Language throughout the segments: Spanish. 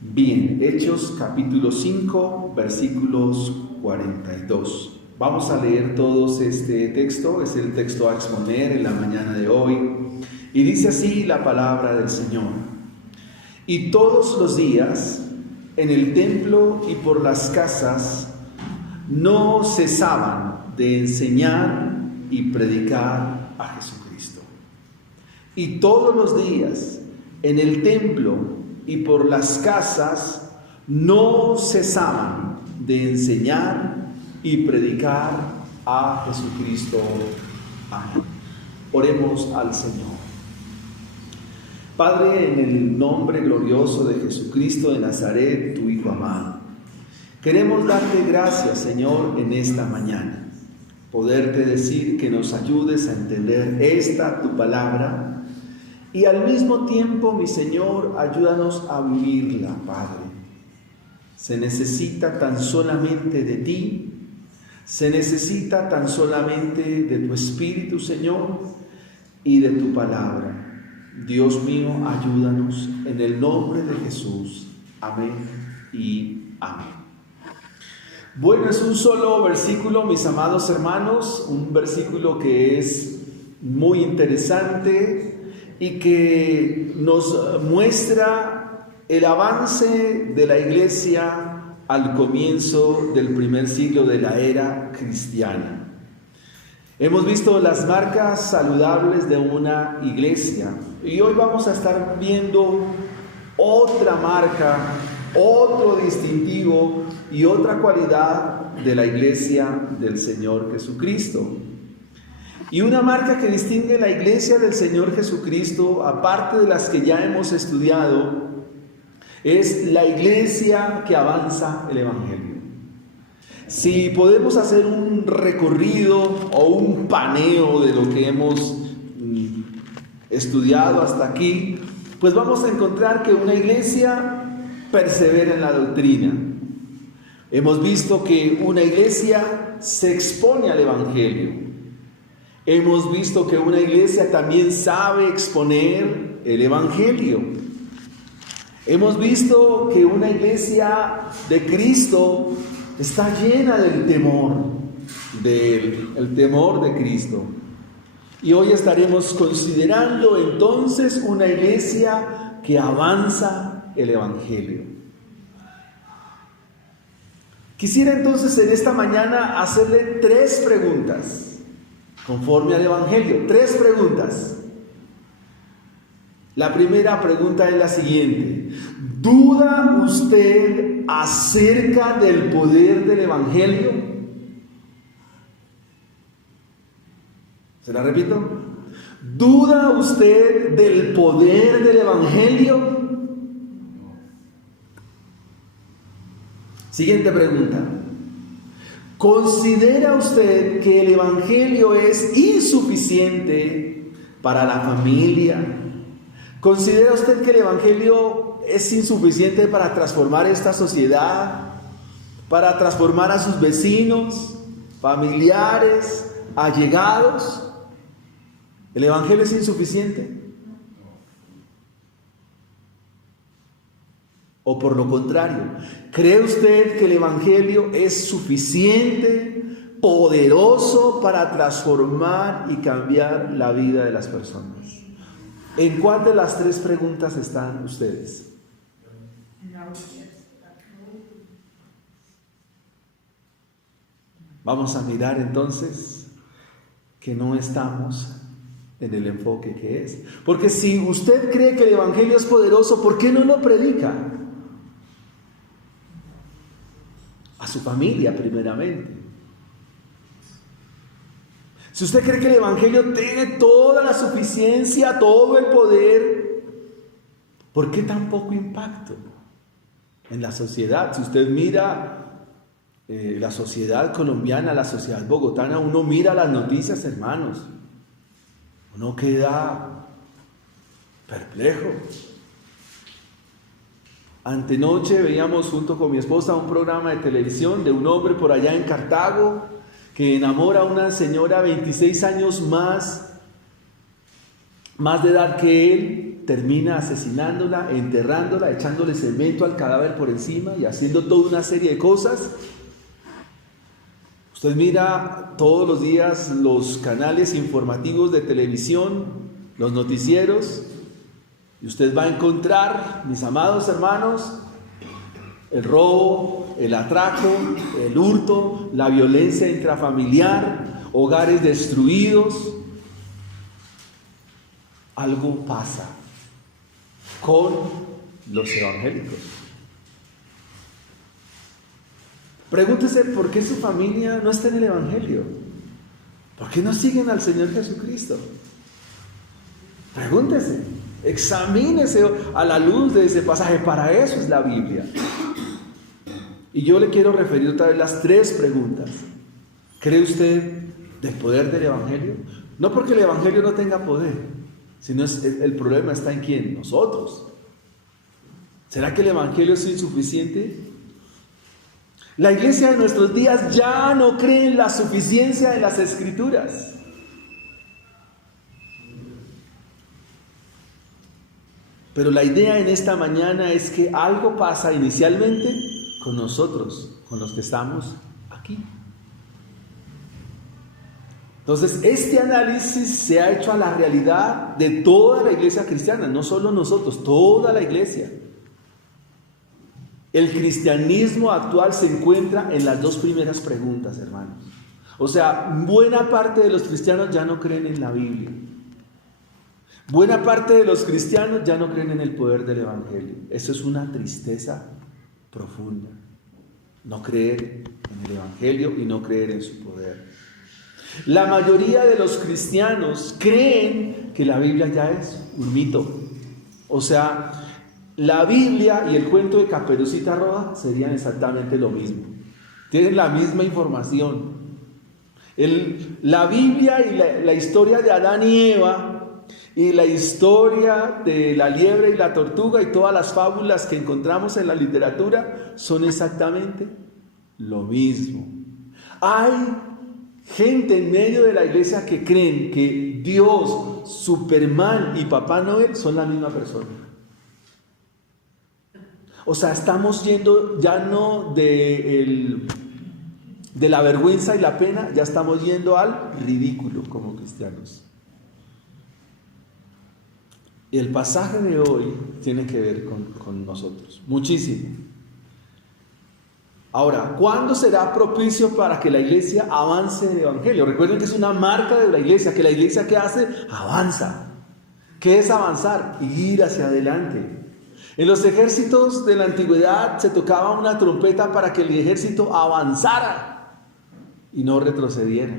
Bien, Hechos capítulo 5, versículos 42. Vamos a leer todos este texto, es el texto a exponer en la mañana de hoy. Y dice así la palabra del Señor. Y todos los días, en el templo y por las casas, no cesaban de enseñar y predicar a Jesucristo. Y todos los días, en el templo y por las casas, no cesaban de enseñar y predicar a Jesucristo. Amén. Oremos al Señor. Padre, en el nombre glorioso de Jesucristo de Nazaret, tu Hijo amado, queremos darte gracias, Señor, en esta mañana. Poderte decir que nos ayudes a entender esta tu palabra y al mismo tiempo, mi Señor, ayúdanos a vivirla, Padre. Se necesita tan solamente de ti, se necesita tan solamente de tu Espíritu, Señor, y de tu palabra. Dios mío, ayúdanos en el nombre de Jesús. Amén y amén. Bueno, es un solo versículo, mis amados hermanos, un versículo que es muy interesante y que nos muestra el avance de la iglesia al comienzo del primer siglo de la era cristiana. Hemos visto las marcas saludables de una iglesia y hoy vamos a estar viendo otra marca, otro distintivo y otra cualidad de la iglesia del Señor Jesucristo. Y una marca que distingue la iglesia del Señor Jesucristo, aparte de las que ya hemos estudiado, es la iglesia que avanza el Evangelio. Si podemos hacer un recorrido o un paneo de lo que hemos estudiado hasta aquí, pues vamos a encontrar que una iglesia persevera en la doctrina. Hemos visto que una iglesia se expone al Evangelio. Hemos visto que una iglesia también sabe exponer el Evangelio. Hemos visto que una iglesia de Cristo está llena del temor de Él, el temor de Cristo. Y hoy estaremos considerando entonces una iglesia que avanza el Evangelio. Quisiera entonces en esta mañana hacerle 3 preguntas. Conforme al Evangelio, 3 preguntas. La primera pregunta es la siguiente: ¿duda usted acerca del poder del Evangelio? ¿Se la repito? ¿Duda usted del poder del Evangelio? Siguiente pregunta: ¿considera usted que el Evangelio es insuficiente para la familia? ¿Considera usted que el Evangelio es insuficiente para transformar esta sociedad? ¿Para transformar a sus vecinos, familiares, allegados? ¿El Evangelio es insuficiente? ¿O por lo contrario, cree usted que el Evangelio es suficiente, poderoso para transformar y cambiar la vida de las personas? ¿En cuál de las 3 preguntas están ustedes? Vamos a mirar entonces que no estamos en el enfoque que es. Porque si usted cree que el Evangelio es poderoso, ¿por qué no lo predica? A su familia primeramente. Si usted cree que el Evangelio tiene toda la suficiencia, todo el poder, ¿por qué tan poco impacto en la sociedad? Si usted mira la sociedad colombiana, la sociedad bogotana, uno mira las noticias, hermanos, uno queda perplejo. Antenoche veíamos junto con mi esposa un programa de televisión de un hombre por allá en Cartago que enamora a una señora 26 años más de edad que él, termina asesinándola, enterrándola, echándole cemento al cadáver por encima y haciendo toda una serie de cosas. Usted mira todos los días los canales informativos de televisión, los noticieros, y usted va a encontrar, mis amados hermanos, el robo, el atraco, el hurto, la violencia intrafamiliar, hogares destruidos. Algo pasa con los evangélicos. Pregúntese por qué su familia no está en el Evangelio. ¿Por qué no siguen al Señor Jesucristo? Pregúntese, examínese a la luz de ese pasaje. Para eso es la Biblia. Y yo le quiero referir otra vez las 3 preguntas. ¿Cree usted del poder del Evangelio? No porque el Evangelio no tenga poder, sino el problema está en ¿quién? Nosotros. ¿Será que el Evangelio es insuficiente? La iglesia de nuestros días ya no cree en la suficiencia de las Escrituras. Pero la idea en esta mañana es que algo pasa inicialmente con nosotros, con los que estamos aquí. Entonces, este análisis se ha hecho a la realidad de toda la iglesia cristiana, no solo nosotros, toda la iglesia. El cristianismo actual se encuentra en las 2 primeras preguntas, hermanos. O sea, buena parte de los cristianos ya no creen en la Biblia. Buena parte de los cristianos ya no creen en el poder del Evangelio. Eso es una tristeza profunda. No creer en el Evangelio y no creer en su poder. La mayoría de los cristianos creen que la Biblia ya es un mito. O sea, la Biblia y el cuento de Caperucita Roja serían exactamente lo mismo. Tienen la misma información. La Biblia y la historia de Adán y Eva y la historia de la liebre y la tortuga y todas las fábulas que encontramos en la literatura son exactamente lo mismo. Hay gente en medio de la iglesia que creen que Dios, Superman y Papá Noel son la misma persona. O sea, estamos yendo ya no de la vergüenza y la pena, ya estamos yendo al ridículo como cristianos. Y el pasaje de hoy tiene que ver con nosotros, muchísimo. Ahora, ¿cuándo será propicio para que la iglesia avance en el Evangelio? Recuerden que es una marca de la iglesia, que la iglesia ¿qué hace? Avanza. ¿Qué es avanzar? Ir hacia adelante. En los ejércitos de la antigüedad se tocaba una trompeta para que el ejército avanzara y no retrocediera.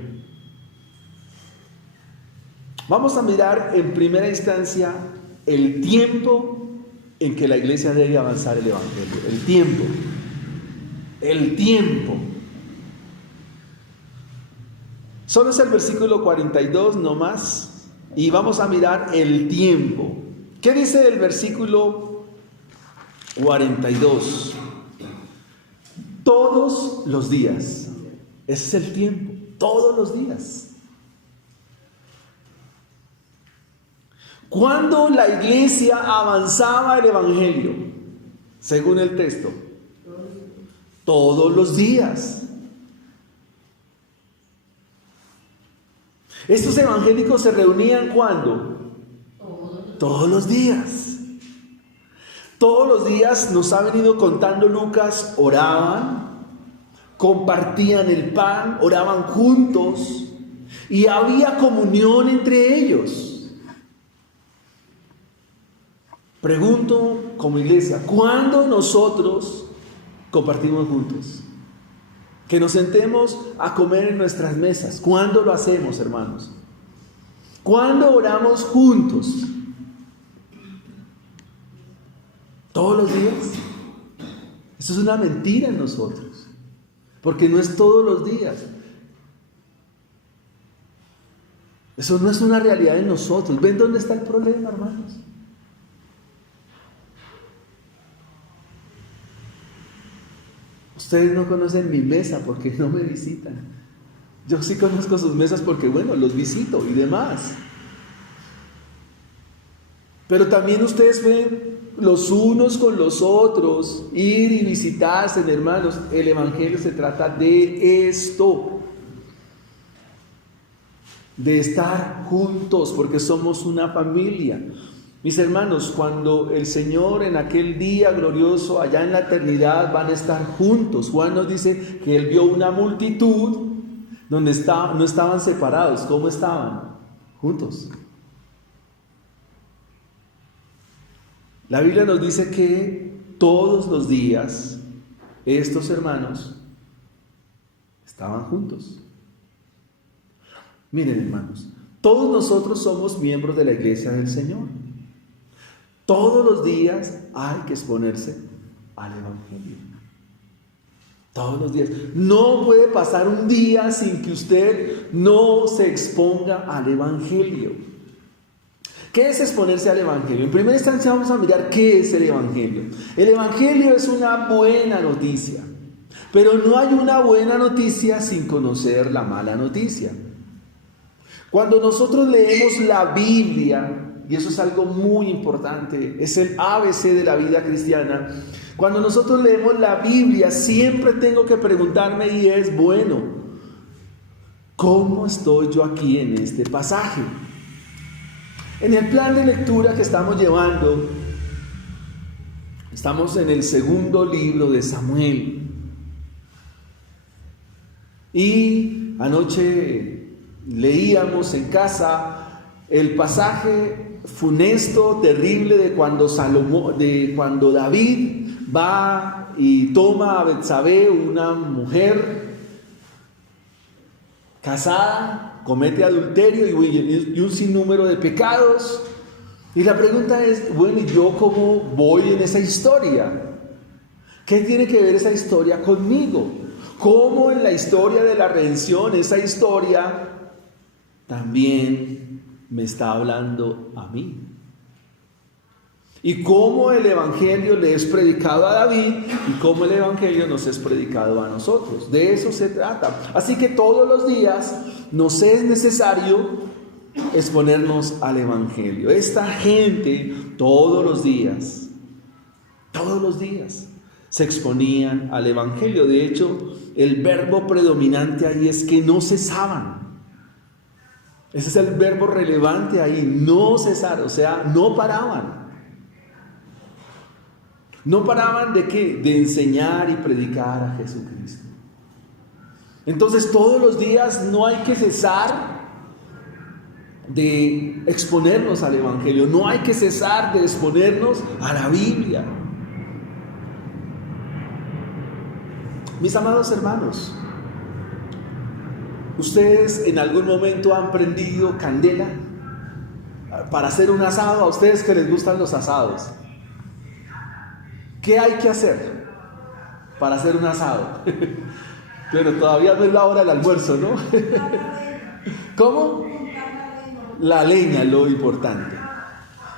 Vamos a mirar en primera instancia el tiempo en que la iglesia debe avanzar el Evangelio. El tiempo. El tiempo. Solo es el versículo 42 nomás. Y vamos a mirar el tiempo. ¿Qué dice el versículo 42? Todos los días. Ese es el tiempo. Todos los días. ¿Cuándo la iglesia avanzaba el Evangelio? Según el texto. Todos los días. Estos evangélicos se reunían ¿cuándo? Todos los días. Todos los días nos ha venido contando Lucas, oraban, compartían el pan, oraban juntos y había comunión entre ellos. Pregunto como iglesia, ¿cuándo nosotros compartimos juntos? Que nos sentemos a comer en nuestras mesas. ¿Cuándo lo hacemos, hermanos? ¿Cuándo oramos juntos? ¿Todos los días? Eso es una mentira en nosotros, porque no es todos los días. Eso no es una realidad en nosotros. ¿Ven dónde está el problema, hermanos? Ustedes no conocen mi mesa porque no me visitan. Yo sí conozco sus mesas porque, bueno, los visito y demás. Pero también ustedes ven los unos con los otros, ir y visitarse, hermanos. El Evangelio se trata de esto, de estar juntos, porque somos una familia. Mis hermanos, cuando el Señor en aquel día glorioso, allá en la eternidad, van a estar juntos. Juan nos dice que él vio una multitud donde no estaban separados. ¿Cómo estaban? Juntos. La Biblia nos dice que todos los días estos hermanos estaban juntos. Miren, hermanos, todos nosotros somos miembros de la iglesia del Señor. Todos los días hay que exponerse al Evangelio. Todos los días. No puede pasar un día sin que usted no se exponga al Evangelio. ¿Qué es exponerse al Evangelio? En primera instancia vamos a mirar qué es el Evangelio. El Evangelio es una buena noticia, pero no hay una buena noticia sin conocer la mala noticia. Cuando nosotros leemos la Biblia, y eso es algo muy importante, es el ABC de la vida cristiana. Cuando nosotros leemos la Biblia, siempre tengo que preguntarme, y es, bueno, ¿cómo estoy yo aquí en este pasaje? En el plan de lectura que estamos llevando, estamos en el segundo libro de Samuel. Y anoche leíamos en casa el pasaje funesto, terrible de cuando David va y toma a Betsabé, una mujer casada, comete adulterio y un sinnúmero de pecados. Y la pregunta es, bueno, ¿y yo cómo voy en esa historia? ¿Qué tiene que ver esa historia conmigo? ¿Cómo en la historia de la redención esa historia también me está hablando a mí? Y cómo el Evangelio le es predicado a David y cómo el Evangelio nos es predicado a nosotros. De eso se trata. Así que todos los días nos es necesario exponernos al Evangelio. Esta gente todos los días se exponían al Evangelio. De hecho, el verbo predominante ahí es que no cesaban. Ese es el verbo relevante ahí, no cesar, o sea, no paraban. No paraban ¿de qué? De enseñar y predicar a Jesucristo. Entonces todos los días no hay que cesar de exponernos al Evangelio, no hay que cesar de exponernos a la Biblia. Mis amados hermanos, ¿ustedes en algún momento han prendido candela para hacer un asado? A ustedes que les gustan los asados, ¿qué hay que hacer para hacer un asado? Pero todavía no es la hora del almuerzo, ¿no? ¿Cómo? La leña, lo importante.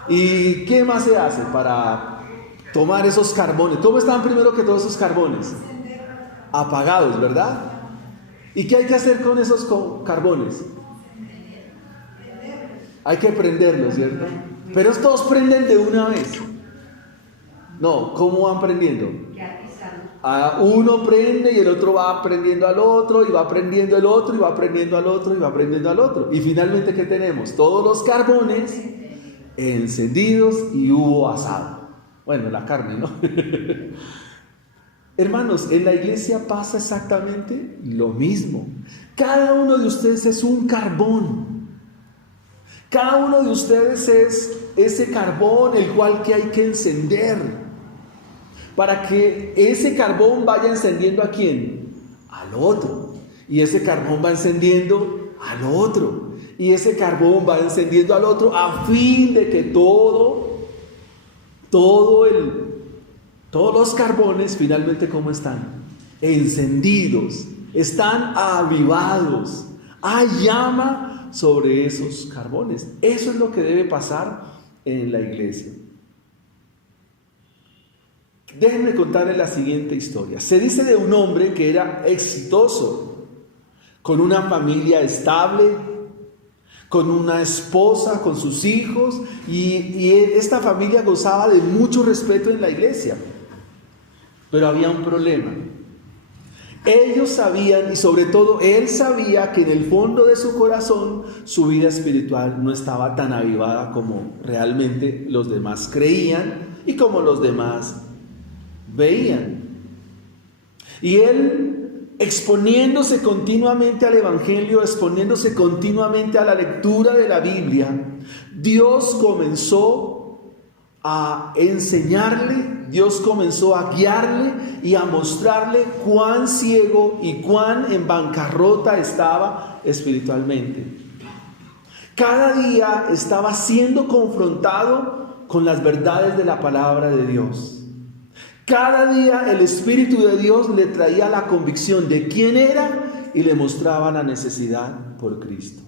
¿Y qué más se hace para tomar esos carbones? ¿Cómo estaban primero que todos esos carbones? Apagados, ¿verdad? ¿Y qué hay que hacer con esos carbones? Hay que prenderlos, ¿cierto? Pero todos prenden de una vez. No, ¿cómo van prendiendo? Uno prende y el otro va prendiendo al otro, y va prendiendo el otro, y va prendiendo al otro, y va prendiendo al otro. Y finalmente, ¿qué tenemos? Todos los carbones encendidos y hubo asado. Bueno, la carne, ¿no? Hermanos, en la iglesia pasa exactamente lo mismo. Cada uno de ustedes es un carbón. Cada uno de ustedes es ese carbón el cual que hay que encender, para que ese carbón vaya encendiendo ¿a quién? Al otro. Y ese carbón va encendiendo al otro. Y ese carbón va encendiendo al otro, a fin de que todos los carbones finalmente, ¿cómo están? Encendidos, están avivados. Hay llama sobre esos carbones. Eso es lo que debe pasar en la iglesia. Déjenme contarles la siguiente historia. Se dice de un hombre que era exitoso, con una familia estable, con una esposa, con sus hijos, y esta familia gozaba de mucho respeto en la iglesia. Pero había un problema. Ellos sabían, y sobre todo él sabía, que en el fondo de su corazón su vida espiritual no estaba tan avivada como realmente los demás creían y como los demás veían. Y él, exponiéndose continuamente al Evangelio, exponiéndose continuamente a la lectura de la Biblia, Dios comenzó a enseñarle, Dios comenzó a guiarle y a mostrarle cuán ciego y cuán en bancarrota estaba espiritualmente. Cada día estaba siendo confrontado con las verdades de la palabra de Dios. Cada día el Espíritu de Dios le traía la convicción de quién era y le mostraba la necesidad por Cristo.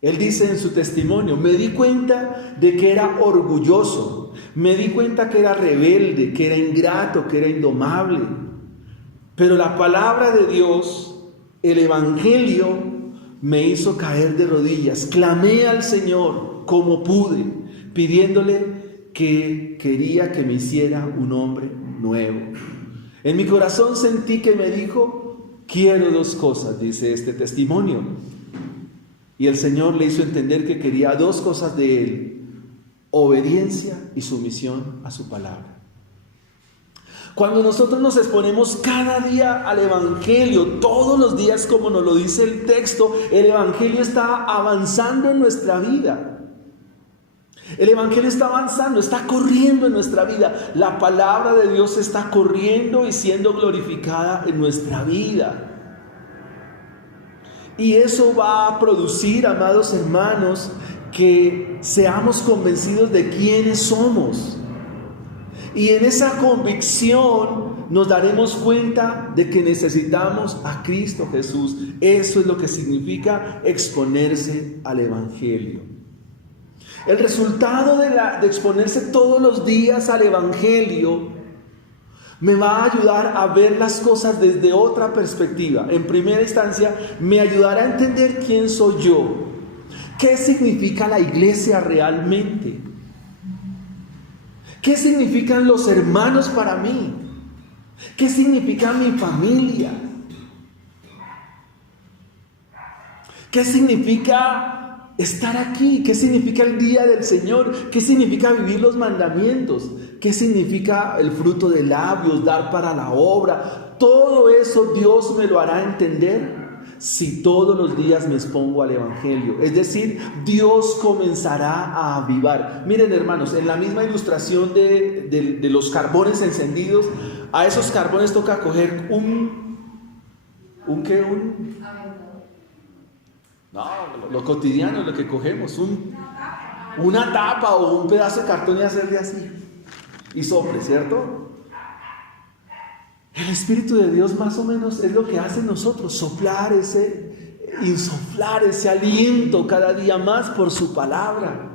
Él dice en su testimonio: me di cuenta de que era orgulloso, me di cuenta que era rebelde, que era ingrato, que era indomable. Pero la palabra de Dios, el Evangelio, me hizo caer de rodillas. Clamé al Señor como pude, pidiéndole que quería que me hiciera un hombre nuevo. En mi corazón sentí que me dijo: quiero dos cosas, dice este testimonio. Y el Señor le hizo entender que quería dos cosas de él: obediencia y sumisión a su palabra. Cuando nosotros nos exponemos cada día al Evangelio, todos los días, como nos lo dice el texto, el Evangelio está avanzando en nuestra vida. El Evangelio está avanzando, está corriendo en nuestra vida. La palabra de Dios está corriendo y siendo glorificada en nuestra vida. Y eso va a producir, amados hermanos, que seamos convencidos de quiénes somos. Y en esa convicción nos daremos cuenta de que necesitamos a Cristo Jesús. Eso es lo que significa exponerse al Evangelio. El resultado de exponerse todos los días al Evangelio me va a ayudar a ver las cosas desde otra perspectiva. En primera instancia, me ayudará a entender quién soy yo. ¿Qué significa la iglesia realmente? ¿Qué significan los hermanos para mí? ¿Qué significa mi familia? ¿Qué significa estar aquí? ¿Qué significa el día del Señor? ¿Qué significa vivir los mandamientos? ¿Qué significa el fruto de labios, dar para la obra? Todo eso Dios me lo hará entender si todos los días me expongo al Evangelio. Es decir, Dios comenzará a avivar. Miren, hermanos, en la misma ilustración de los carbones encendidos, a esos carbones toca coger lo cotidiano, lo que cogemos, una tapa o un pedazo de cartón y hacerle así y sople, ¿cierto? El Espíritu de Dios más o menos es lo que hace en nosotros, insuflar ese aliento cada día más por su palabra.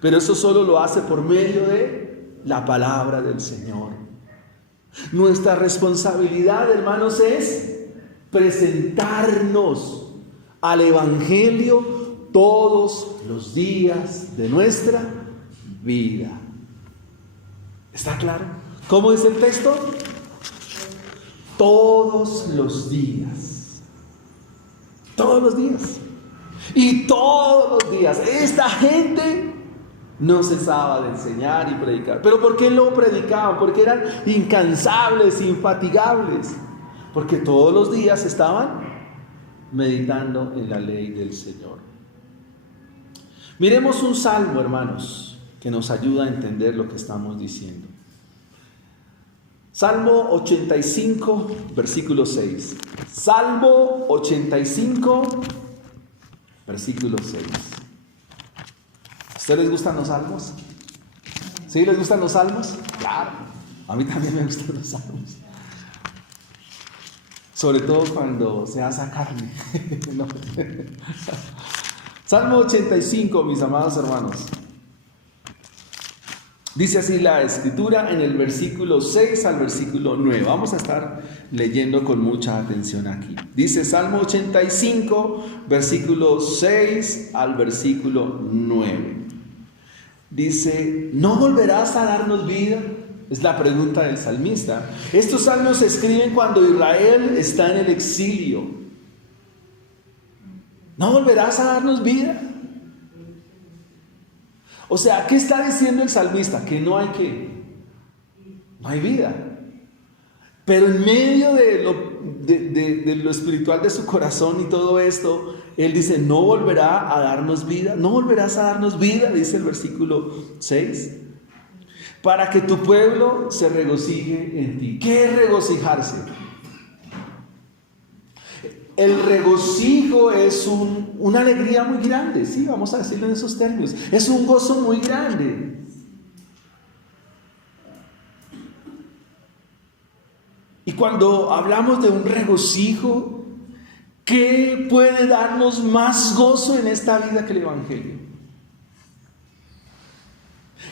Pero eso solo lo hace por medio de la palabra del Señor. Nuestra responsabilidad, hermanos, es presentarnos al Evangelio todos los días de nuestra vida. ¿Está claro? ¿Cómo dice el texto? Todos los días. Todos los días. Y todos los días. Esta gente no cesaba de enseñar y predicar. ¿Pero por qué lo predicaban? Porque eran incansables, infatigables. Porque todos los días estaban meditando en la ley del Señor. Miremos un salmo, hermanos, que nos ayuda a entender lo que estamos diciendo. Salmo 85, versículo 6. Salmo 85, versículo 6. ¿A ustedes les gustan los salmos? ¿Sí les gustan los salmos? Claro, a mí también me gustan los salmos. Sobre todo cuando se asa carne. No. Salmo 85, mis amados hermanos. Dice así la escritura en el versículo 6 al versículo 9. Vamos a estar leyendo con mucha atención aquí. Dice Salmo 85, versículo 6 al versículo 9. Dice, ¿no volverás a darnos vida? Es la pregunta del salmista. Estos salmos se escriben cuando Israel está en el exilio. ¿No volverás a darnos vida? O sea, ¿qué está diciendo el salmista? Que no hay no hay vida. Pero en medio de lo espiritual de su corazón y todo esto, él dice, no volverá a darnos vida. No volverás a darnos vida, dice el versículo 6, para que tu pueblo se regocije en ti. ¿Qué es regocijarse? El regocijo es una alegría muy grande, sí, vamos a decirlo en esos términos. Es un gozo muy grande. Y cuando hablamos de un regocijo, ¿qué puede darnos más gozo en esta vida que el Evangelio?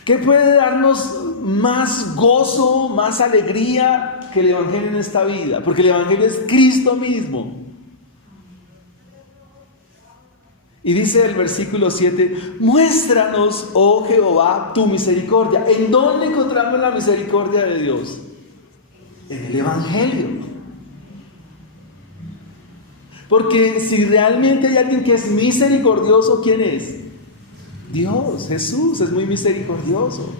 ¿Qué puede darnos más gozo, más alegría que el Evangelio en esta vida? Porque el Evangelio es Cristo mismo. Y dice el versículo 7, muéstranos, oh Jehová, tu misericordia. ¿En dónde encontramos la misericordia de Dios? En el Evangelio. Porque si realmente hay alguien que es misericordioso, ¿quién es? Dios, Jesús es muy misericordioso.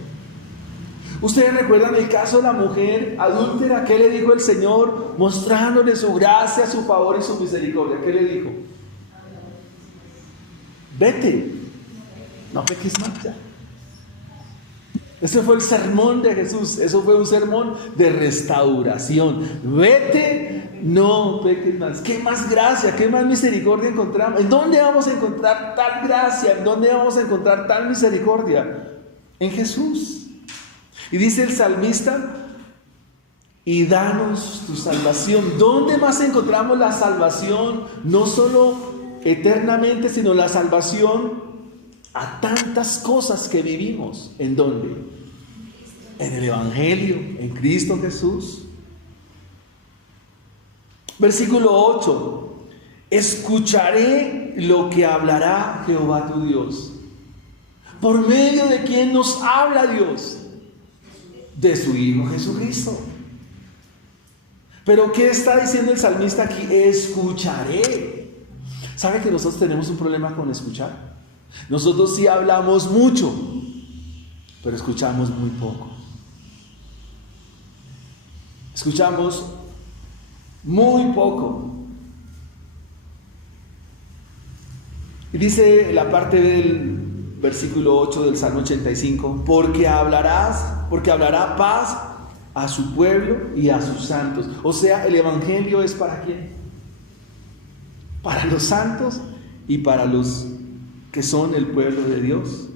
Ustedes recuerdan el caso de la mujer adúltera. ¿Qué le dijo el Señor? Mostrándole su gracia, su favor y su misericordia. ¿Qué le dijo? Vete, no peques más ya. Ese fue el sermón de Jesús. Eso fue un sermón de restauración. Vete, no peques más. ¿Qué más gracia, qué más misericordia encontramos? ¿En dónde vamos a encontrar tal gracia? ¿En dónde vamos a encontrar tal misericordia? En Jesús. Y dice el salmista, y danos tu salvación. ¿Dónde más encontramos la salvación? No solo eternamente, sino la salvación a tantas cosas que vivimos. ¿En dónde? En el Evangelio, en Cristo Jesús. Versículo 8. Escucharé lo que hablará Jehová tu Dios. ¿Por medio de quién nos habla Dios? De su Hijo Jesucristo. Pero ¿qué está diciendo el salmista aquí? Escucharé. ¿Sabe que nosotros tenemos un problema con escuchar? Nosotros sí hablamos mucho, pero escuchamos muy poco. Escuchamos muy poco. Y dice la parte del versículo 8 del Salmo 85, porque hablará paz a su pueblo y a sus santos. O sea, el Evangelio es ¿para quién? Para los santos y para los que son el pueblo de Dios.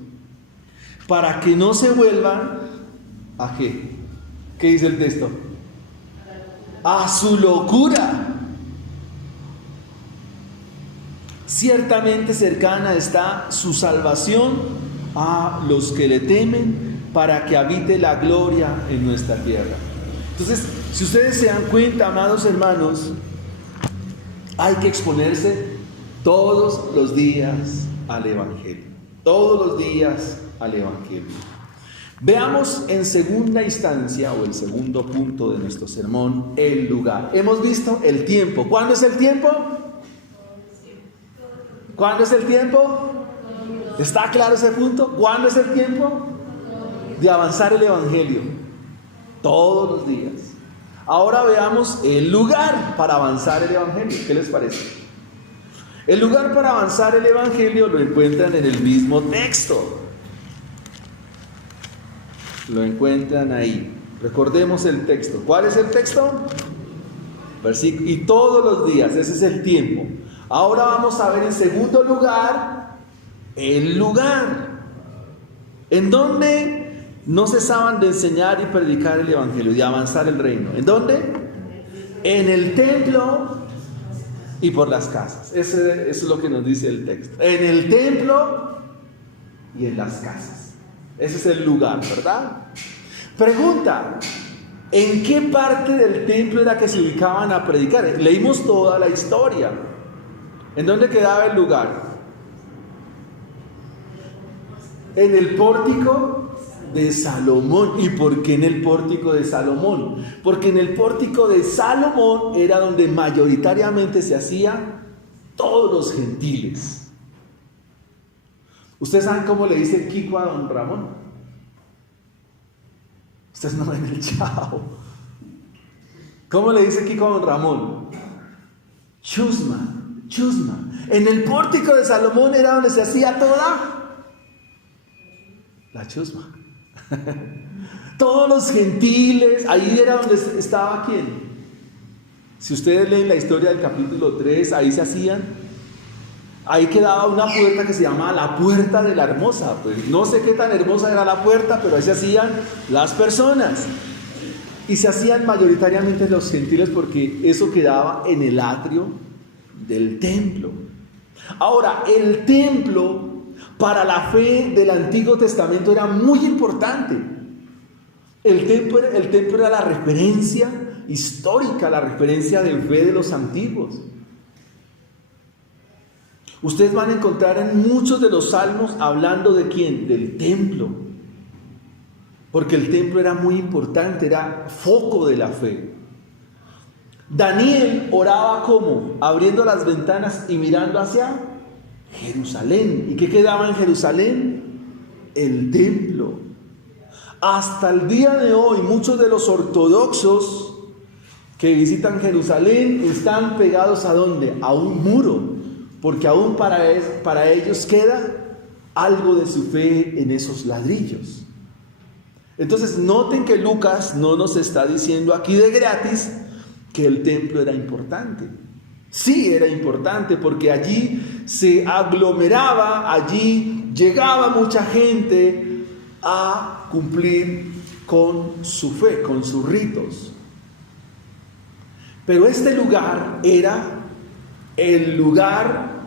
Para que no se vuelvan ¿a qué? ¿Qué dice el texto? A su locura. Ciertamente cercana está su salvación a los que le temen, para que habite la gloria en nuestra tierra. Entonces, si ustedes se dan cuenta, amados hermanos, hay que exponerse todos los días al Evangelio. Todos los días al Evangelio. Veamos en segunda instancia, o el segundo punto de nuestro sermón, el lugar. Hemos visto el tiempo. ¿Cuándo es el tiempo? ¿Cuándo es el tiempo? ¿Está claro ese punto? ¿Cuándo es el tiempo? De avanzar el Evangelio. Todos los días. Ahora veamos el lugar para avanzar el Evangelio. ¿Qué les parece? El lugar para avanzar el Evangelio lo encuentran en el mismo texto. Lo encuentran ahí. Recordemos el texto. ¿Cuál es el texto? Y todos los días, ese es el tiempo. Ahora vamos a ver en segundo lugar, el lugar. En donde no cesaban de enseñar y predicar el Evangelio, de avanzar el reino. ¿En dónde? En el templo y por las casas. Eso es lo que nos dice el texto. En el templo y en las casas. Ese es el lugar, ¿verdad? Pregunta, ¿en qué parte del templo era que se ubicaban a predicar? Leímos toda la historia. ¿En dónde quedaba el lugar? En el pórtico de Salomón. ¿Y por qué en el pórtico de Salomón? Porque en el pórtico de Salomón era donde mayoritariamente se hacían todos los gentiles. ¿Ustedes saben cómo le dice Kiko a don Ramón? Ustedes no ven el chavo. ¿Cómo le dice Kiko a don Ramón? Chusma, chusma. En el pórtico de Salomón era donde se hacía toda la chusma. Todos los gentiles, ahí era donde estaba ¿quién? Si ustedes leen la historia del capítulo 3, ahí se hacían, ahí quedaba una puerta que se llamaba la puerta de la hermosa. Pues no sé qué tan hermosa era la puerta, pero ahí se hacían las personas. Y se hacían mayoritariamente los gentiles porque eso quedaba en el atrio del templo. Ahora, el templo para la fe del Antiguo Testamento era muy importante. El templo era la referencia histórica, la referencia de fe de los antiguos. Ustedes van a encontrar en muchos de los salmos hablando de ¿quién? Del templo. Porque el templo era muy importante, era foco de la fe. Daniel oraba ¿cómo? Abriendo las ventanas y mirando hacia Jerusalén. ¿Y qué quedaba en Jerusalén? El templo. Hasta el día de hoy, muchos de los ortodoxos que visitan Jerusalén están pegados ¿a dónde? A un muro, porque aún para ellos queda algo de su fe en esos ladrillos. Entonces noten que Lucas no nos está diciendo aquí de gratis que el templo era importante. Sí era importante porque allí se aglomeraba, allí llegaba mucha gente a cumplir con su fe, con sus ritos. Pero este lugar era el lugar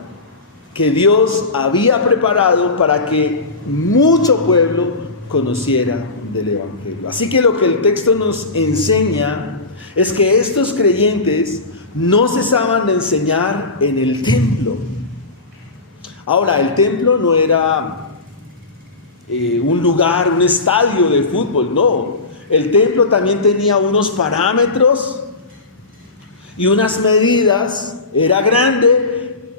que Dios había preparado para que mucho pueblo conociera del Evangelio. Así que lo que el texto nos enseña es que estos creyentes no cesaban de enseñar en el templo. Ahora, el templo no era un lugar, un estadio de fútbol, no. El templo también tenía unos parámetros y unas medidas, era grande.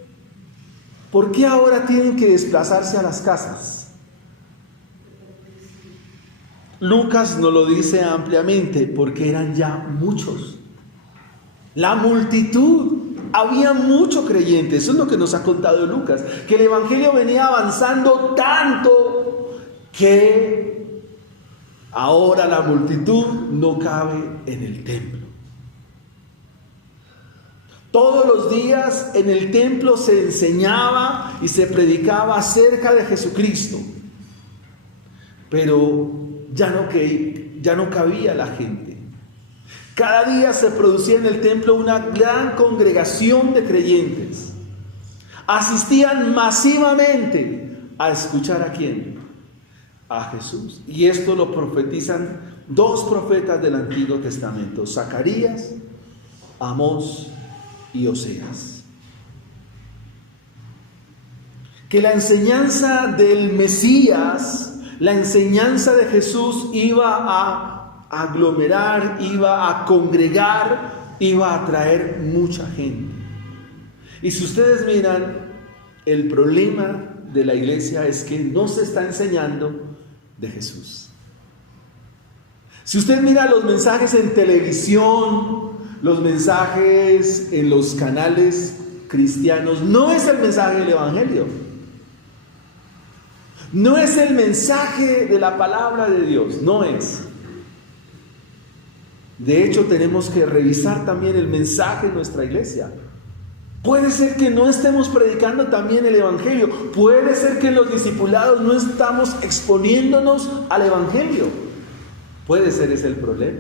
¿Por qué ahora tienen que desplazarse a las casas? Lucas nos lo dice ampliamente, porque eran ya muchos. La multitud, había mucho creyente, eso es lo que nos ha contado Lucas, que el Evangelio venía avanzando tanto que ahora la multitud no cabe en el templo. Todos los días en el templo se enseñaba y se predicaba acerca de Jesucristo, pero ya no cabía la gente. Cada día se producía en el templo una gran congregación de creyentes. Asistían masivamente a escuchar ¿a quién? A Jesús. Y esto lo profetizan dos profetas del Antiguo Testamento, Zacarías, Amós y Oseas. Que la enseñanza del Mesías, la enseñanza de Jesús iba a aglomerar, iba a congregar, iba a atraer mucha gente. Y si ustedes miran, el problema de la iglesia es que no se está enseñando de Jesús. Si usted mira los mensajes en televisión, los mensajes en los canales cristianos, no es el mensaje del Evangelio. No es el mensaje de la palabra de Dios, no es. De hecho, tenemos que revisar también el mensaje de nuestra iglesia. Puede ser que no estemos predicando también el Evangelio. Puede ser que los discipulados no estamos exponiéndonos al Evangelio. Puede ser ese el problema.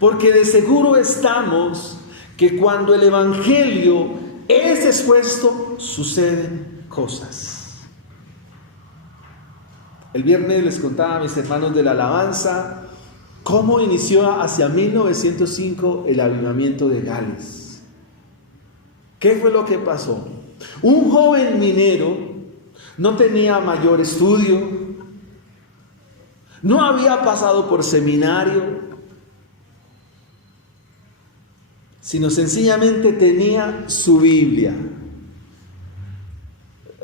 Porque de seguro estamos que cuando el Evangelio es expuesto, suceden cosas. El viernes les contaba a mis hermanos de la alabanza cómo inició hacia 1905 el avivamiento de Gales. ¿Qué fue lo que pasó? Un joven minero no tenía mayor estudio, no había pasado por seminario, sino sencillamente tenía su Biblia,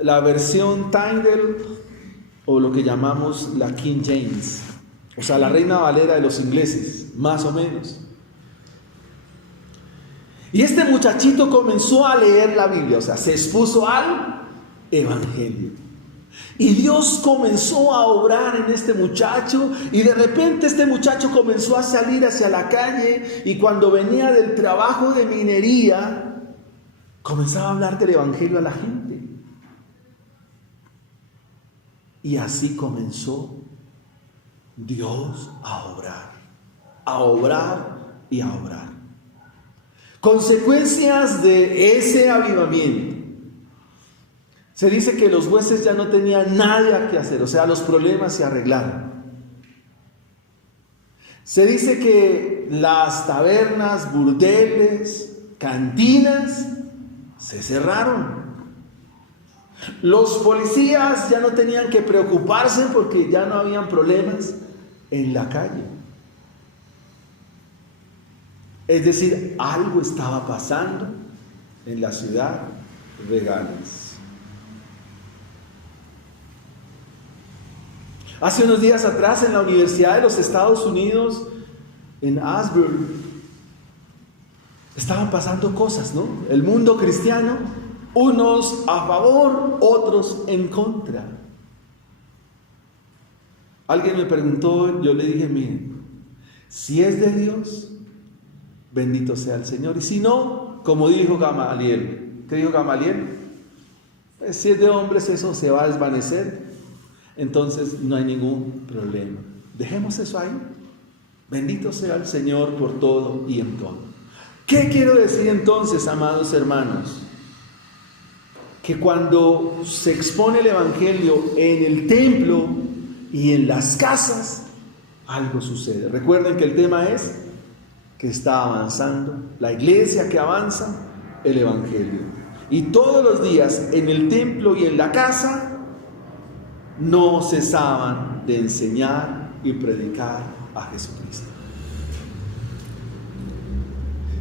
la versión Tyndale o lo que llamamos la King James, o sea, la Reina Valera de los ingleses, más o menos. Y este muchachito comenzó a leer la Biblia, o sea, se expuso al Evangelio. Y Dios comenzó a obrar en este muchacho, y de repente este muchacho comenzó a salir hacia la calle, y cuando venía del trabajo de minería, comenzaba a hablar del Evangelio a la gente. Y así comenzó Dios a obrar y a obrar. Consecuencias de ese avivamiento. Se dice que los jueces ya no tenían nada que hacer, o sea, los problemas se arreglaron. Se dice que las tabernas, burdeles, cantinas se cerraron. Los policías ya no tenían que preocuparse porque ya no habían problemas en la calle. Es decir, algo estaba pasando en la ciudad de Gales. Hace unos días atrás en la Universidad de los Estados Unidos, en Asbury, estaban pasando cosas, ¿no? El mundo cristiano, unos a favor, otros en contra. Alguien me preguntó, yo le dije, miren, si es de Dios, bendito sea el Señor. Y si no, como dijo Gamaliel, ¿qué dijo Gamaliel? Pues si es de hombres, eso se va a desvanecer. Entonces no hay ningún problema. Dejemos eso ahí. Bendito sea el Señor por todo y en todo. ¿Qué quiero decir entonces, amados hermanos? Que cuando se expone el Evangelio en el templo y en las casas, algo sucede. Recuerden que el tema es que está avanzando la iglesia, que avanza el Evangelio. Y todos los días en el templo y en la casa no cesaban de enseñar y predicar a Jesucristo.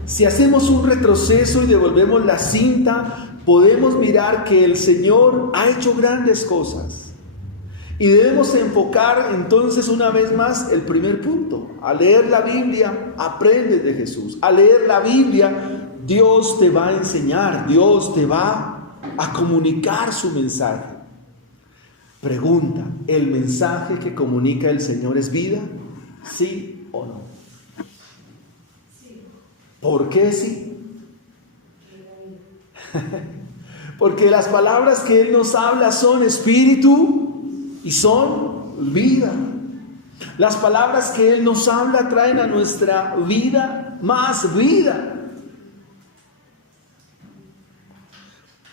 Si hacemos un retroceso y devolvemos la cinta, podemos mirar que el Señor ha hecho grandes cosas. Y debemos enfocar entonces una vez más el primer punto. Al leer la Biblia, aprendes de Jesús. Al leer la Biblia, Dios te va a enseñar, Dios te va a comunicar su mensaje. Pregunta, ¿el mensaje que comunica el Señor es vida? ¿Sí o no? Sí. ¿Por qué sí? Porque las palabras que Él nos habla son espíritu y son vida. Las palabras que Él nos habla traen a nuestra vida más vida.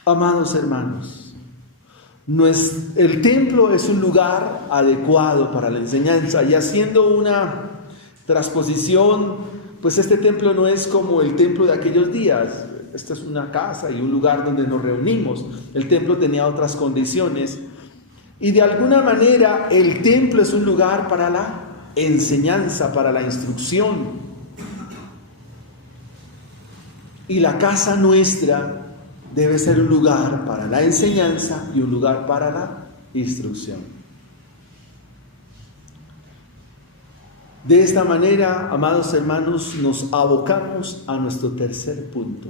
Amados hermanos, el templo es un lugar adecuado para la enseñanza, y haciendo una transposición, pues este templo no es como el templo de aquellos días. Esta es una casa y un lugar donde nos reunimos. El templo tenía otras condiciones, y de alguna manera el templo es un lugar para la enseñanza, para la instrucción. Y la casa nuestra debe ser un lugar para la enseñanza y un lugar para la instrucción. De esta manera, amados hermanos, nos abocamos a nuestro tercer punto.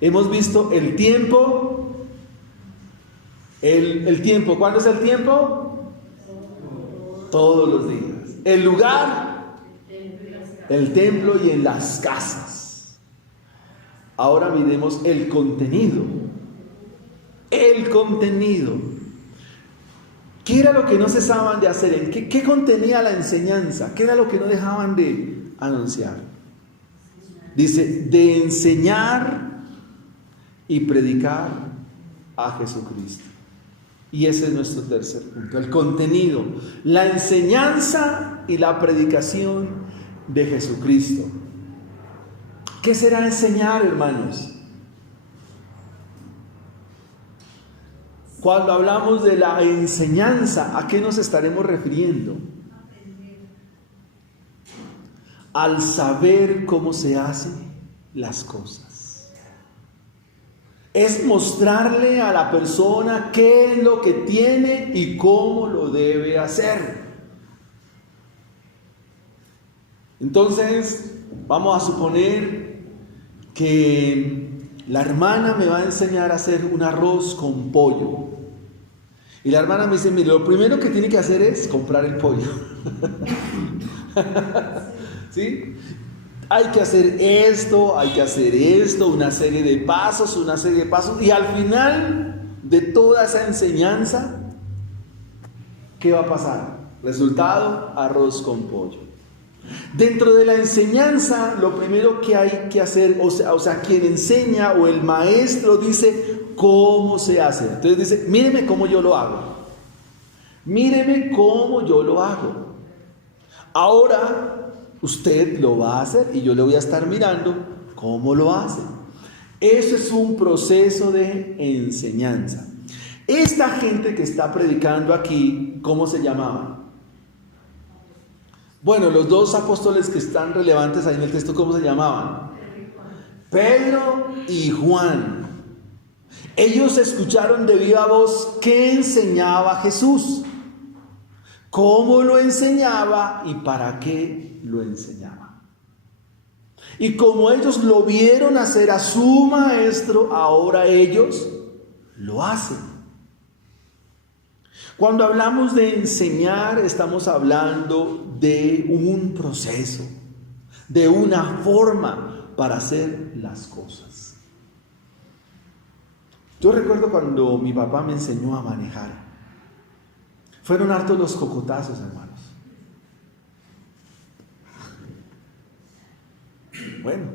Hemos visto el tiempo. El tiempo, ¿cuándo es el tiempo? Todos los días. El lugar, el templo y en las casas. Ahora miremos el contenido. El contenido. ¿Qué era lo que no cesaban de hacer? ¿Qué contenía la enseñanza? ¿Qué era lo que no dejaban de anunciar? Dice, de enseñar y predicar a Jesucristo. Y ese es nuestro tercer punto, el contenido, la enseñanza y la predicación de Jesucristo. ¿Qué será enseñar, hermanos? Cuando hablamos de la enseñanza, ¿a qué nos estaremos refiriendo? Al saber cómo se hacen las cosas. Es mostrarle a la persona qué es lo que tiene y cómo lo debe hacer. Entonces, vamos a suponer que la hermana me va a enseñar a hacer un arroz con pollo. Y la hermana me dice, mire, lo primero que tiene que hacer es comprar el pollo. ¿Sí? Hay que hacer esto, una serie de pasos. Y al final de toda esa enseñanza, ¿qué va a pasar? Resultado, arroz con pollo. Dentro de la enseñanza, lo primero que hay que hacer, o sea, quien enseña o el maestro dice cómo se hace. Entonces dice, míreme cómo yo lo hago. Míreme cómo yo lo hago. Ahora usted lo va a hacer y yo le voy a estar mirando cómo lo hace. Eso es un proceso de enseñanza. Esta gente que está predicando aquí, ¿cómo se llamaba? Bueno, los dos apóstoles que están relevantes ahí en el texto, ¿cómo se llamaban? Pedro y Juan. Ellos escucharon de viva voz qué enseñaba Jesús, cómo lo enseñaba y para qué lo enseñaba. Y como ellos lo vieron hacer a su maestro, ahora ellos lo hacen. Cuando hablamos de enseñar, estamos hablando de un proceso, de una forma para hacer las cosas. Yo recuerdo cuando mi papá me enseñó a manejar. Fueron hartos los cocotazos, hermanos. Bueno,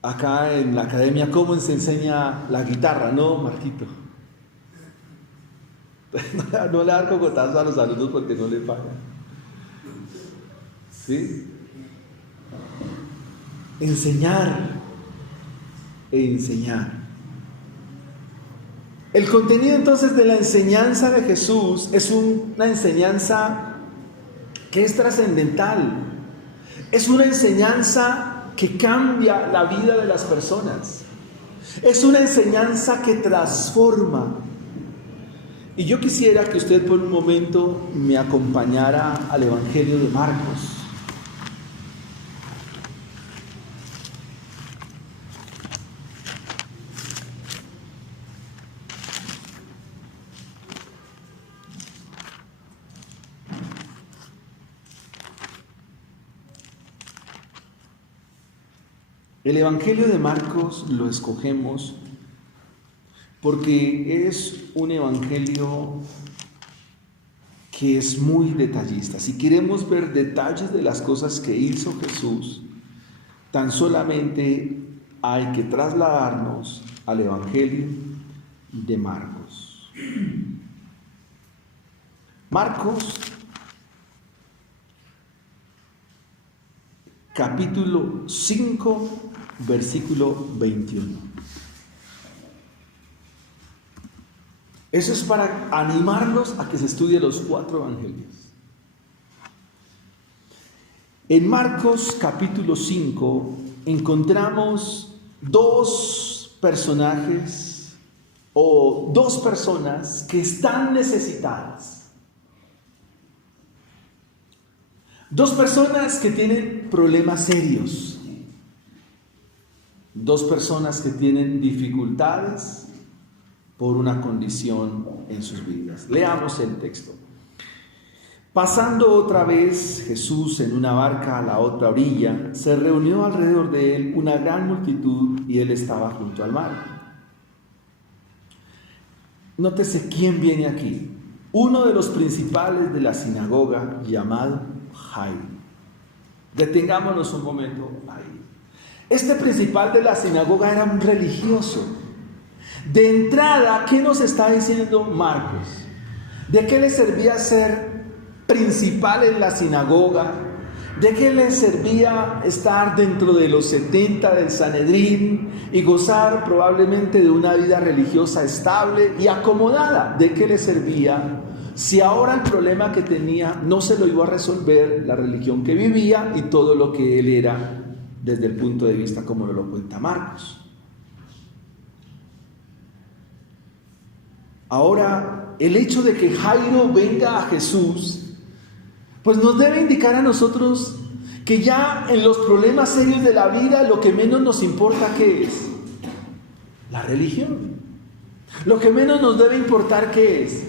acá en la academia, ¿cómo se enseña la guitarra? No, Marquito. No le dan cocotazos a los alumnos porque no le pagan. ¿Sí? Enseñar. El contenido entonces de la enseñanza de Jesús es una enseñanza que es trascendental. Es una enseñanza que cambia la vida de las personas. Es una enseñanza que transforma. Y yo quisiera que usted por un momento me acompañara al Evangelio de Marcos. El Evangelio de Marcos lo escogemos porque es un evangelio que es muy detallista. Si queremos ver detalles de las cosas que hizo Jesús, tan solamente hay que trasladarnos al Evangelio de Marcos. Marcos, capítulo 5, versículo 21. Eso es para animarlos a que se estudien los 4 evangelios. En Marcos capítulo 5 encontramos 2 personajes o 2 personas que están necesitadas. 2 personas que tienen problemas serios. 2 personas que tienen dificultades por una condición en sus vidas. Leamos el texto. Pasando otra vez Jesús en una barca a la otra orilla, se reunió alrededor de él una gran multitud y él estaba junto al mar. Nótese quién viene aquí. Uno de los principales de la sinagoga llamado Jairo. Detengámonos un momento ahí. Este principal de la sinagoga era un religioso. De entrada, ¿qué nos está diciendo Marcos? ¿De qué le servía ser principal en la sinagoga? ¿De qué le servía estar dentro de los 70 del Sanedrín y gozar probablemente de una vida religiosa estable y acomodada? ¿De qué le servía si ahora el problema que tenía no se lo iba a resolver la religión que vivía y todo lo que él era desde el punto de vista como nos lo cuenta Marcos? Ahora, el hecho de que Jairo venga a Jesús pues nos debe indicar a nosotros que ya en los problemas serios de la vida lo que menos nos importa, ¿qué es? La religión. Lo que menos nos debe importar, ¿qué es?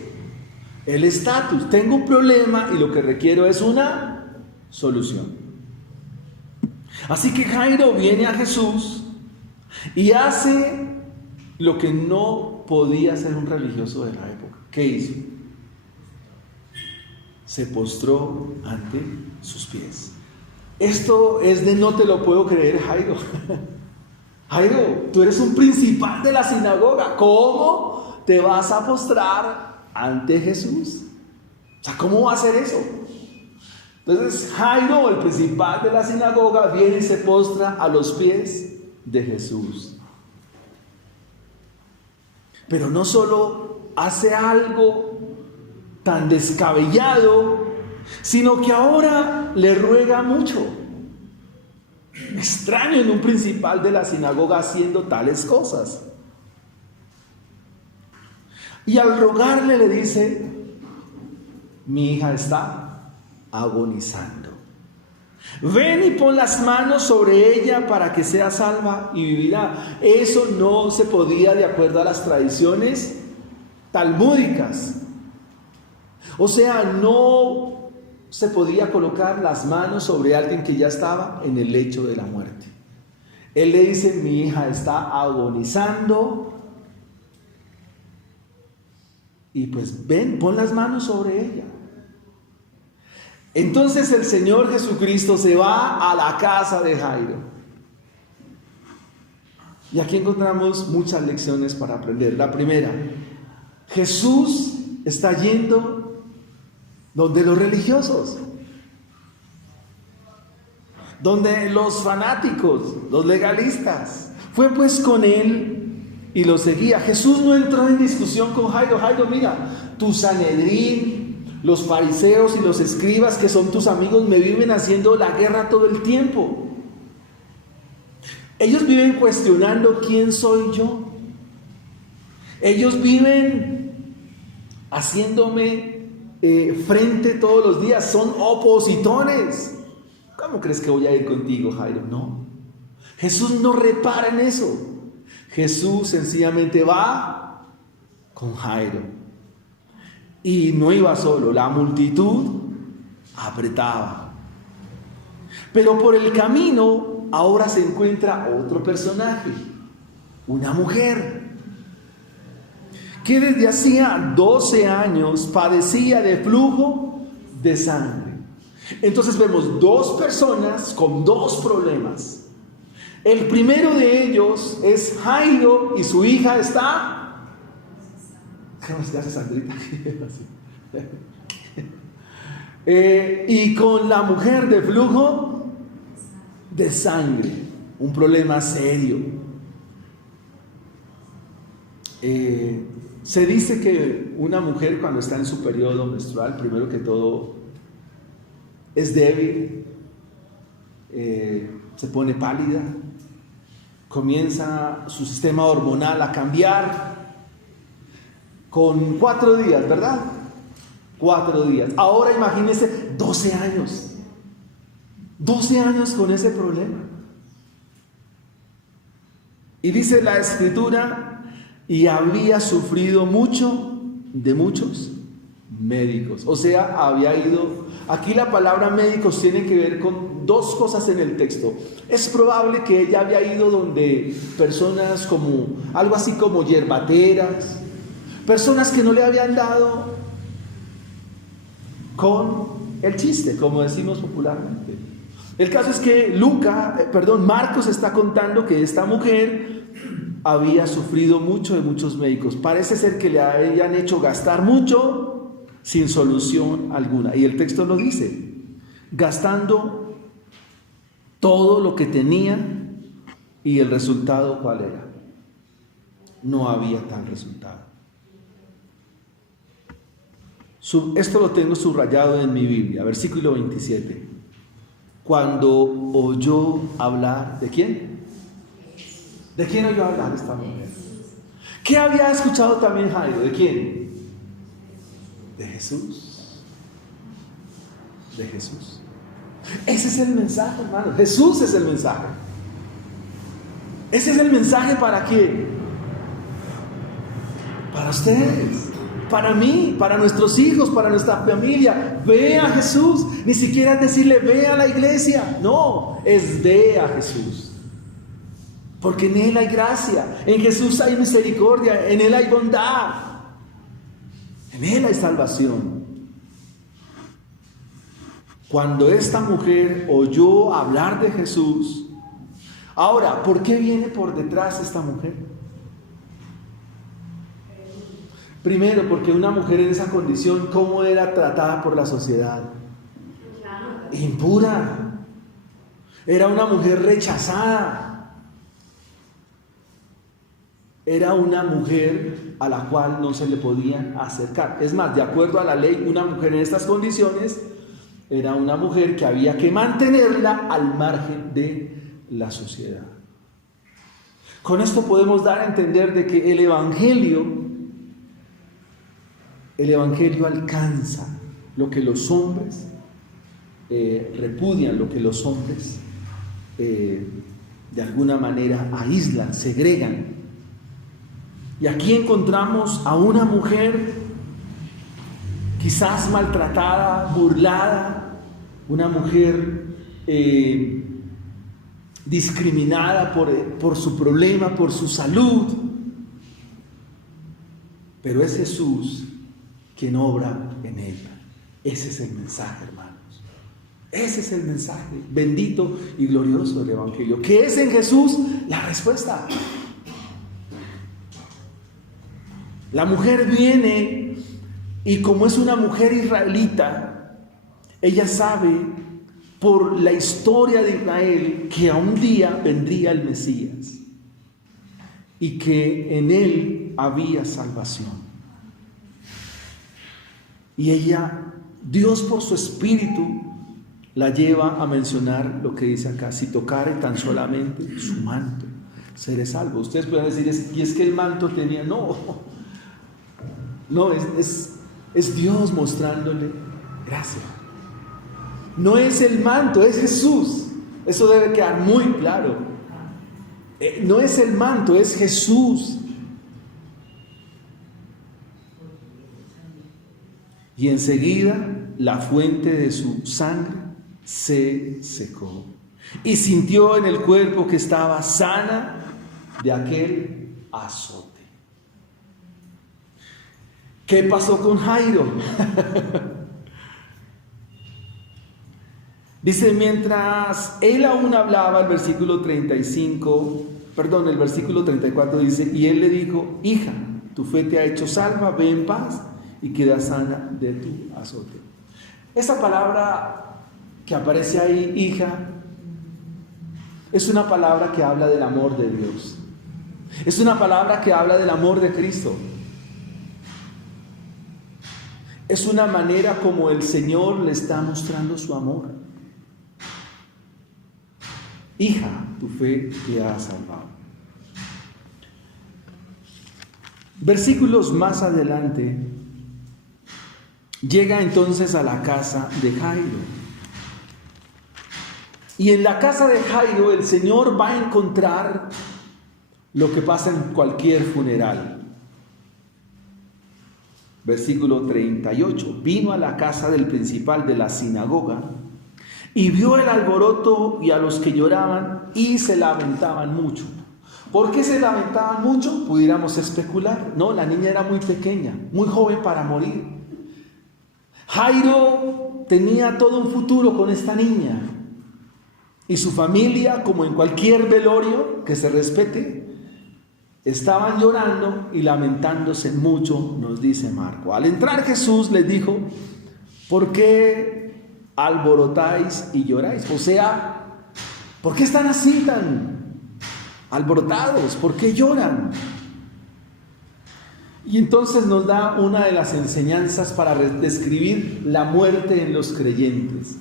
El estatus. Tengo un problema y lo que requiero es una solución. Así que Jairo viene a Jesús y hace lo que no podía hacer un religioso de la época. ¿Qué hizo? Se postró ante sus pies. Esto es de no te lo puedo creer, Jairo. Jairo, tú eres un principal de la sinagoga. ¿Cómo te vas a postrar ante Jesús? O sea, ¿cómo va a hacer eso? Entonces Jairo, el principal de la sinagoga, viene y se postra a los pies de Jesús. Pero no solo hace algo tan descabellado, sino que ahora le ruega mucho. Extraño en un principal de la sinagoga haciendo tales cosas. Y al rogarle le dice: mi hija está agonizando. Ven y pon las manos sobre ella para que sea salva y vivirá. Eso no se podía de acuerdo a las tradiciones talmúdicas. O sea, no se podía colocar las manos sobre alguien que ya estaba en el lecho de la muerte. Él le dice: mi hija está agonizando. Y pues ven, pon las manos sobre ella. Entonces el Señor Jesucristo se va a la casa de Jairo. Y aquí encontramos muchas lecciones para aprender. La primera, Jesús está yendo donde los religiosos, donde los fanáticos, los legalistas. Fue pues con él y lo seguía. Jesús no entró en discusión con Jairo. Jairo, mira, tu Sanedrín, los fariseos y los escribas que son tus amigos me viven haciendo la guerra todo el tiempo. Ellos viven cuestionando quién soy yo. Ellos viven haciéndome frente todos los días. Son opositores. ¿Cómo crees que voy a ir contigo, Jairo? No. Jesús no repara en eso. Jesús sencillamente va con Jairo. Y no iba solo, la multitud apretaba. Pero por el camino ahora se encuentra otro personaje, una mujer, que desde hacía 12 años padecía de flujo de sangre. Entonces vemos dos personas con dos problemas. El primero de ellos es Jairo y su hija está... ¿Cómo se hace, Sandrita? Y con la mujer de flujo de sangre, un problema serio. Se dice que una mujer cuando está en su periodo menstrual, primero que todo, es débil, se pone pálida, comienza su sistema hormonal a cambiar. Con 4 días, ¿verdad? 4 días. Ahora imagínense 12 años. 12 años con ese problema. Y dice la Escritura, y había sufrido mucho de muchos médicos. O sea, había ido... Aquí la palabra médicos tiene que ver con dos cosas en el texto. Es probable que ella había ido donde personas como, algo así como hierbateras, personas que no le habían dado con el chiste, como decimos popularmente. El caso es que Marcos está contando que esta mujer había sufrido mucho de muchos médicos. Parece ser que le habían hecho gastar mucho sin solución alguna. Y el texto lo dice, gastando todo lo que tenía, y el resultado, ¿cuál era? No había tal resultado. Esto lo tengo subrayado en mi Biblia, versículo 27. Cuando oyó hablar, ¿de quién? ¿De quién oyó hablar esta mujer? ¿Qué había escuchado también Jairo? ¿De quién? De Jesús. De Jesús. Ese es el mensaje, hermano. Jesús es el mensaje. Ese es el mensaje ¿para quién? Para ustedes, para mí, para nuestros hijos, para nuestra familia. Ve a Jesús. Ni siquiera es decirle ve a la iglesia. No, es ve a Jesús. Porque en Él hay gracia, en Jesús hay misericordia, en Él hay bondad, en Él hay salvación. Cuando esta mujer oyó hablar de Jesús, ahora, ¿por qué viene por detrás esta mujer? Primero, porque una mujer en esa condición, ¿cómo era tratada por la sociedad? Impura. Era una mujer rechazada. Era una mujer a la cual no se le podía acercar. Es más, de acuerdo a la ley, una mujer en estas condiciones era una mujer que había que mantenerla al margen de la sociedad. Con esto podemos dar a entender de que el Evangelio alcanza lo que los hombres repudian, lo que los hombres de alguna manera aíslan, segregan. Y aquí encontramos a una mujer quizás maltratada, burlada, una mujer discriminada por su problema, por su salud. Pero es Jesús quien obra en ella. Ese es el mensaje, hermanos. Ese es el mensaje bendito y glorioso del Evangelio. ¿Qué es en Jesús? La respuesta. La mujer viene y como es una mujer israelita, ella sabe por la historia de Israel que a un día vendría el Mesías y que en él había salvación. Y ella, Dios por su espíritu, la lleva a mencionar lo que dice acá: si tocare tan solamente su manto, seré salvo. Ustedes pueden decir, y es que el manto tenía, no, es Dios mostrándole gracia. No es el manto, es Jesús. Eso debe quedar muy claro. No es el manto, es Jesús. Y enseguida la fuente de su sangre se secó. Y sintió en el cuerpo que estaba sana de aquel azote. ¿Qué pasó con Jairo? Dice, mientras él aún hablaba, el versículo 34 dice, y él le dijo, hija, tu fe te ha hecho salva, ve en paz y queda sana de tu azote. Esa palabra que aparece ahí, hija, es una palabra que habla del amor de Dios. Es una palabra que habla del amor de Cristo. Es una manera como el Señor le está mostrando su amor. Hija, tu fe te ha salvado. Versículos más adelante, llega entonces a la casa de Jairo. Y en la casa de Jairo el Señor va a encontrar lo que pasa en cualquier funeral. Versículo 38. Vino a la casa del principal de la sinagoga y vio el alboroto y a los que lloraban y se lamentaban mucho. ¿Por qué se lamentaban mucho? Pudiéramos especular. No, la niña era muy pequeña, muy joven para morir. Jairo tenía todo un futuro con esta niña. Y su familia, como en cualquier velorio que se respete, estaban llorando y lamentándose mucho, nos dice Marco. Al entrar Jesús les dijo: ¿por qué alborotáis y lloráis? O sea, ¿por qué están así tan alborotados? ¿Por qué lloran? Y entonces nos da una de las enseñanzas para describir la muerte en los creyentes.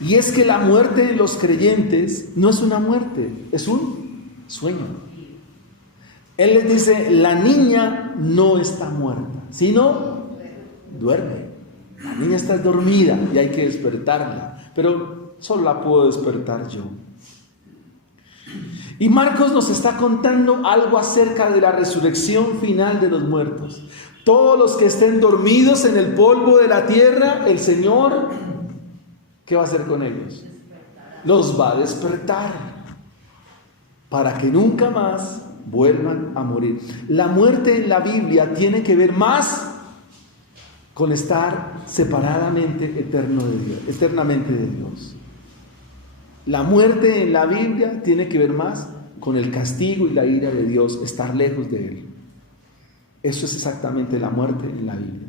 Y es que la muerte en los creyentes no es una muerte, es un sueño. Él les dice: la niña no está muerta, sino duerme. La niña está dormida y hay que despertarla, pero solo la puedo despertar yo. Y Marcos nos está contando algo acerca de la resurrección final de los muertos. Todos los que estén dormidos en el polvo de la tierra, el Señor, ¿qué va a hacer con ellos? Los va a despertar para que nunca más vuelvan a morir. La muerte en la Biblia tiene que ver más con estar separadamente eternamente de Dios. La muerte en la Biblia tiene que ver más con el castigo y la ira de Dios, estar lejos de Él. Eso es exactamente la muerte en la Biblia.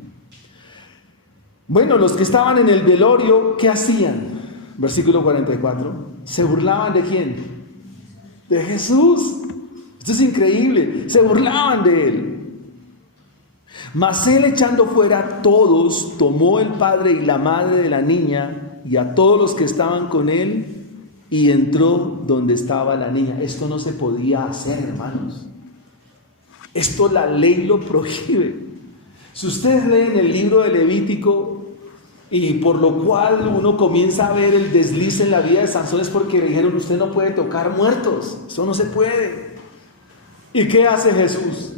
Bueno, los que estaban en el velorio, ¿qué hacían? Versículo 44. ¿Se burlaban de quién? De Jesús. Esto es increíble. Se burlaban de Él. Mas Él, echando fuera a todos, tomó el padre y la madre de la niña y a todos los que estaban con Él, y entró donde estaba la niña. Esto no se podía hacer, hermanos. Esto la ley lo prohíbe. Si ustedes leen el libro de Levítico, y por lo cual uno comienza a ver el desliz en la vida de Sansón, es porque le dijeron: usted no puede tocar muertos, eso no se puede. ¿Y qué hace Jesús?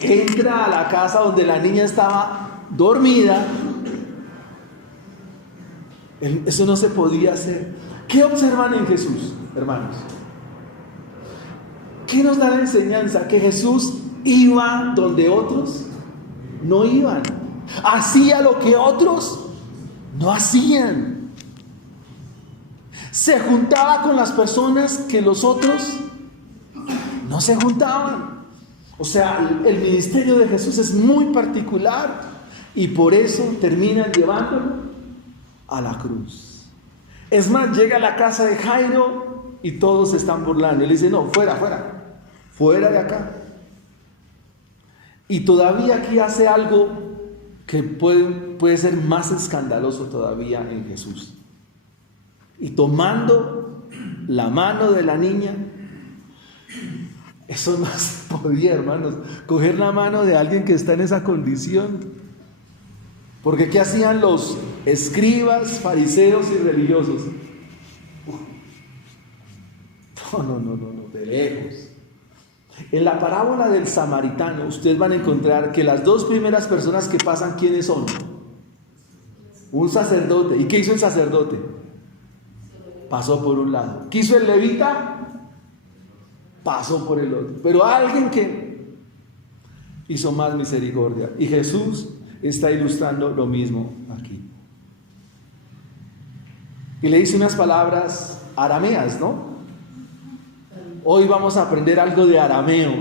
Entra a la casa donde la niña estaba dormida. Eso no se podía hacer. ¿Qué observan en Jesús, hermanos? ¿Qué nos da la enseñanza? Que Jesús iba donde otros no iban. Hacía lo que otros no hacían. Se juntaba con las personas que los otros no se juntaban. O sea, el ministerio de Jesús es muy particular y por eso terminan llevándolo a la cruz. Es más, llega a la casa de Jairo y todos se están burlando. Él dice: no, fuera de acá. Y todavía aquí hace algo que puede ser más escandaloso todavía en Jesús. Y tomando la mano de la niña, eso no se podía, hermanos, coger la mano de alguien que está en esa condición. Porque ¿qué hacían los escribas, fariseos y religiosos? No, de lejos. En la parábola del samaritano, ustedes van a encontrar que las dos primeras personas que pasan, ¿quiénes son? Un sacerdote. ¿Y qué hizo el sacerdote? Pasó por un lado. ¿Qué hizo el levita? Pasó por el otro. Pero alguien que hizo más misericordia. Y Jesús está ilustrando lo mismo aquí. Y le dice unas palabras arameas, ¿no? Hoy vamos a aprender algo de arameo.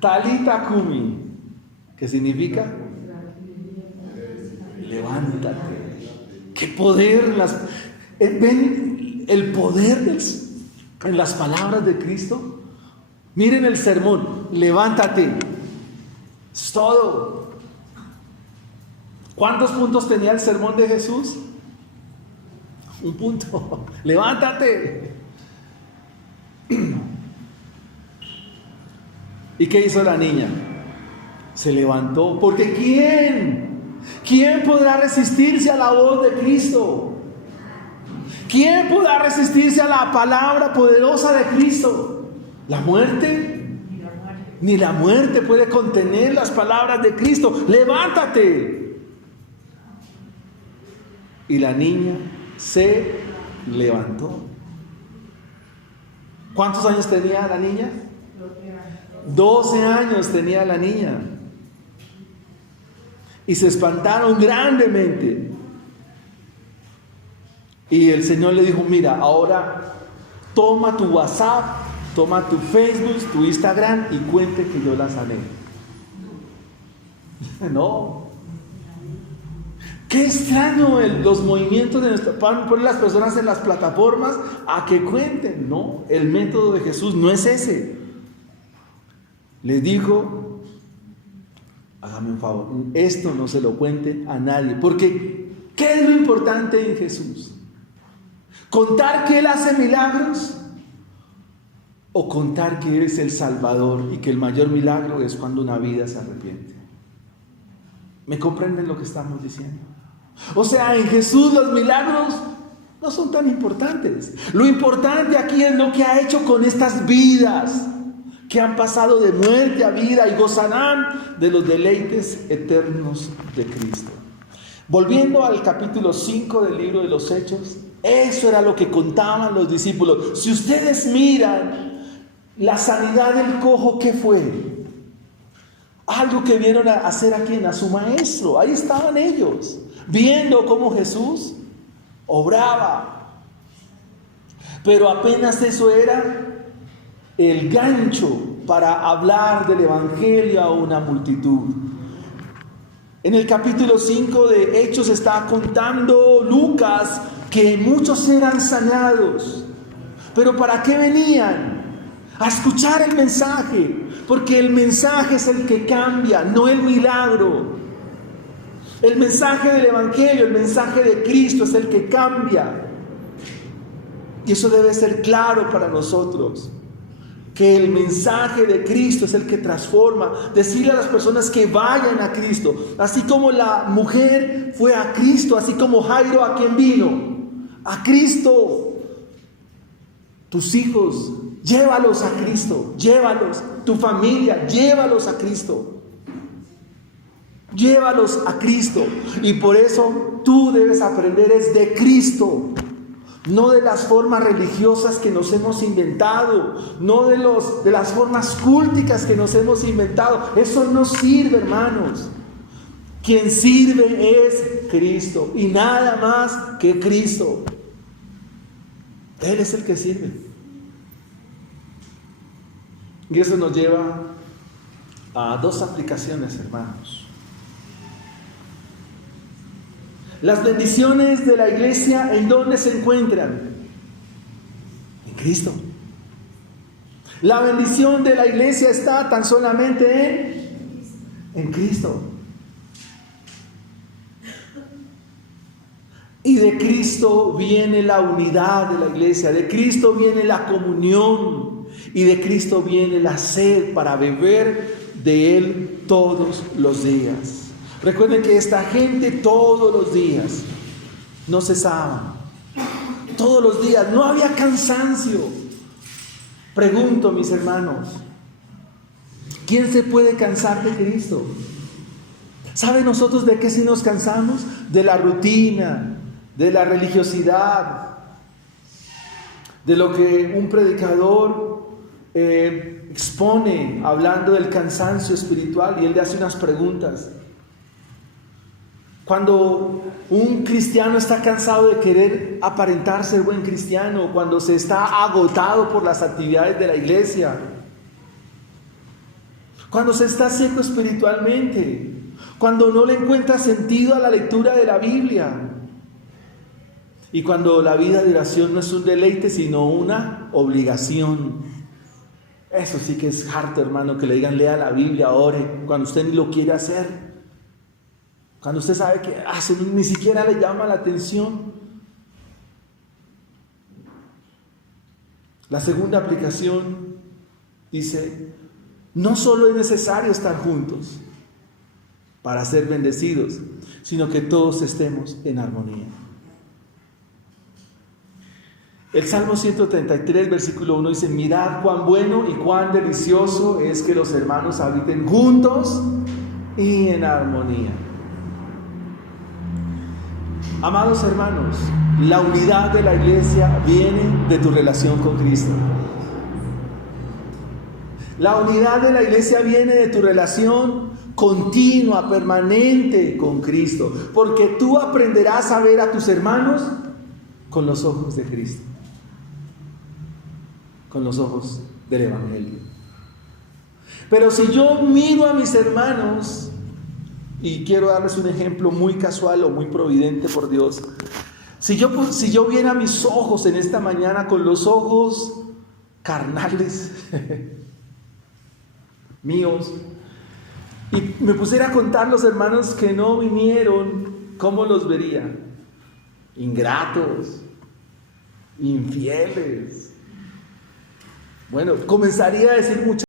Talita kumi, que significa levántate. ¡Qué poder! ¿Ven el poder en las palabras de Cristo? Miren el sermón: levántate. Es todo. ¿Cuántos puntos tenía el sermón de Jesús? Un punto. Levántate. ¿Y qué hizo la niña? Se levantó. Porque ¿quién podrá resistirse a la voz de Cristo? ¿Quién podrá resistirse a la palabra poderosa de Cristo? ¿La muerte? Ni la muerte puede contener las palabras de Cristo. Levántate. Y la niña se levantó. ¿Cuántos años tenía la niña? 12 años tenía la niña. Y se espantaron grandemente. Y el Señor le dijo: mira, ahora toma tu WhatsApp toma tu Facebook, tu Instagram y cuente que yo la sané. No. Qué extraño los movimientos de poner las personas en las plataformas a que cuenten. No, el método de Jesús no es ese. Les dijo, hágame un favor, esto no se lo cuente a nadie, porque ¿qué es lo importante en Jesús? ¿Contar que Él hace milagros? ¿O contar que Él es el Salvador y que el mayor milagro es cuando una vida se arrepiente? ¿Me comprenden lo que estamos diciendo? O sea, en Jesús los milagros no son tan importantes. Lo importante aquí es lo que ha hecho con estas vidas que han pasado de muerte a vida y gozarán de los deleites eternos de Cristo. Volviendo al capítulo 5 del libro de los Hechos, eso era lo que contaban los discípulos. Si ustedes miran la sanidad del cojo, ¿qué fue? Algo que vieron a hacer a quien, a su maestro. Ahí estaban ellos, viendo cómo Jesús obraba. Pero apenas eso era el gancho para hablar del evangelio a una multitud. En el capítulo 5 de Hechos está contando Lucas que muchos eran sanados. ¿Pero para qué venían? A escuchar el mensaje, porque el mensaje es el que cambia, no el milagro. El mensaje del evangelio, el mensaje de Cristo es el que cambia. Y eso debe ser claro para nosotros, que el mensaje de Cristo es el que transforma. Decirle a las personas que vayan a Cristo, así como la mujer fue a Cristo, así como Jairo, ¿a quién vino? A Cristo. Tus hijos, llévalos a Cristo, llévalos. Tu familia, llévalos a Cristo. Llévalos a Cristo. Y por eso tú debes aprender es de Cristo. No de las formas religiosas que nos hemos inventado, no de las formas cúlticas que nos hemos inventado. Eso no sirve, hermanos. Quien sirve es Cristo y nada más que Cristo. Él es el que sirve. Y eso nos lleva a dos aplicaciones, hermanos. Las bendiciones de la iglesia, ¿en dónde se encuentran? En Cristo. La bendición de la iglesia está tan solamente en Cristo. Y de Cristo viene la unidad de la iglesia, de Cristo viene la comunión y de Cristo viene la sed para beber de Él todos los días. Recuerden que esta gente todos los días no cesaban, todos los días, no había cansancio. Pregunto, mis hermanos, ¿quién se puede cansar de Cristo? ¿Saben nosotros de qué sí nos cansamos? De la rutina, de la religiosidad, de lo que un predicador expone hablando del cansancio espiritual, y él le hace unas preguntas. Cuando un cristiano está cansado de querer aparentar ser buen cristiano, cuando se está agotado por las actividades de la iglesia, cuando se está seco espiritualmente, cuando no le encuentra sentido a la lectura de la Biblia, y cuando la vida de oración no es un deleite sino una obligación. Eso sí que es harto, hermano, que le digan lea la Biblia, ore, cuando usted ni lo quiere hacer. Cuando usted sabe que ni siquiera le llama la atención. La segunda aplicación dice, no solo es necesario estar juntos para ser bendecidos, sino que todos estemos en armonía. El Salmo 133, versículo 1 dice, mirad cuán bueno y cuán delicioso es que los hermanos habiten juntos y en armonía. Amados hermanos, la unidad de la iglesia viene de tu relación con Cristo. La unidad de la iglesia viene de tu relación continua, permanente con Cristo. Porque tú aprenderás a ver a tus hermanos con los ojos de Cristo. Con los ojos del Evangelio. Pero si yo miro a mis hermanos, y quiero darles un ejemplo muy casual o muy providente por Dios, si yo viera mis ojos en esta mañana con los ojos carnales míos, y me pusiera a contar los hermanos que no vinieron, ¿cómo los vería? Ingratos, infieles. Bueno, comenzaría a decir muchas